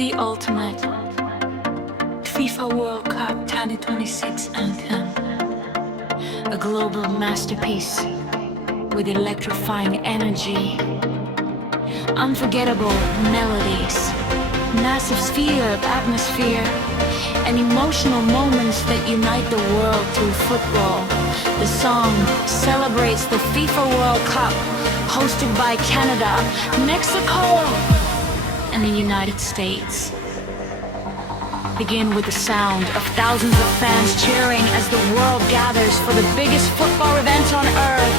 The ultimate FIFA World Cup 2026 anthem. A global masterpiece with electrifying energy, unforgettable melodies, massive sphere of atmosphere, and emotional moments that unite the world through football. The song celebrates the FIFA World Cup, hosted by Canada, Mexico, and the United States. Begin with the sound of thousands of fans cheering as the world gathers for the biggest football event on earth.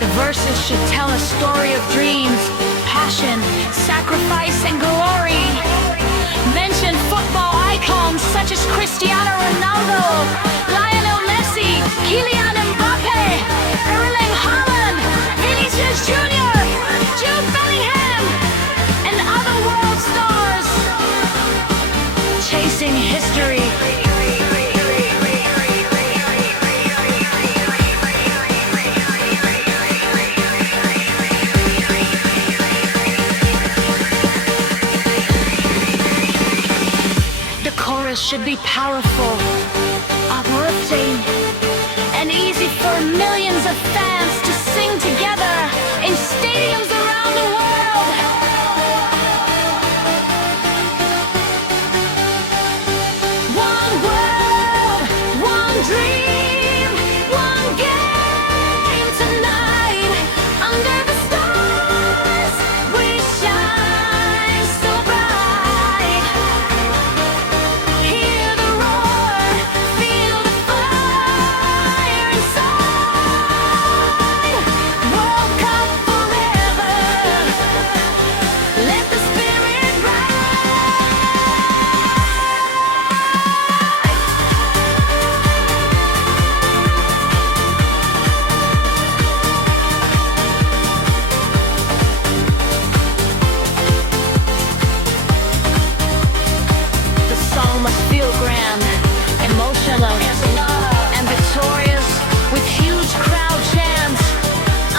The verses should tell a story of dreams, passion, sacrifice, and glory. Mention football icons such as Cristiano Ronaldo, Lionel Messi, Kylian Mbappe, Erling Haaland, Vinicius Jr., Jude Bellingham, and other world stars chasing history. Should be powerful, uplifting, and easy for millions of fans to sing together in stadiums around the world. One world, one dream, one game tonight. Under the stars, we shine so bright. Hear the roar, feel the fire inside. World Cup forever. Let the spirit The song must feel grand, emotional, and victorious, with huge crowd chants,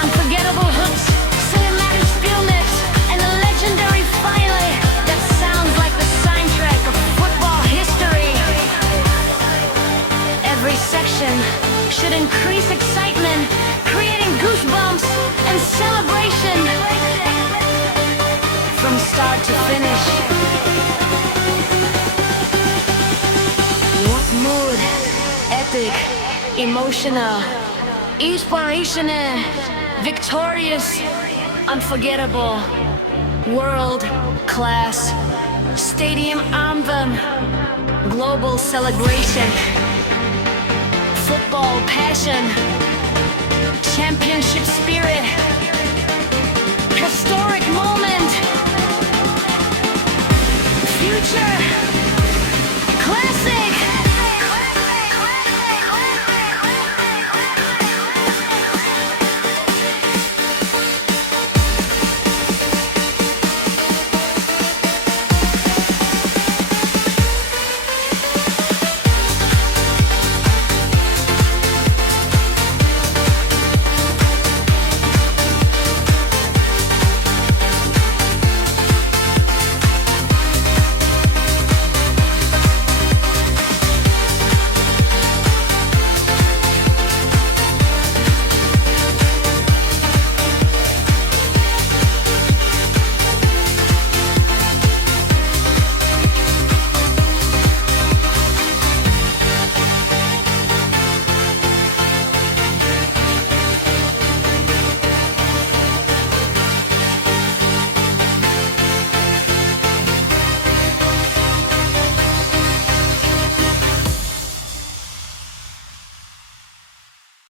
unforgettable hooks, cinematic stillness, and a legendary finale that sounds like the soundtrack of football history. Every section should increase excitement, creating goosebumps and celebration from start to finish. What mood? Epic, emotional, inspirational, victorious, unforgettable, world class, stadium anthem, global celebration, football passion, championship spirit,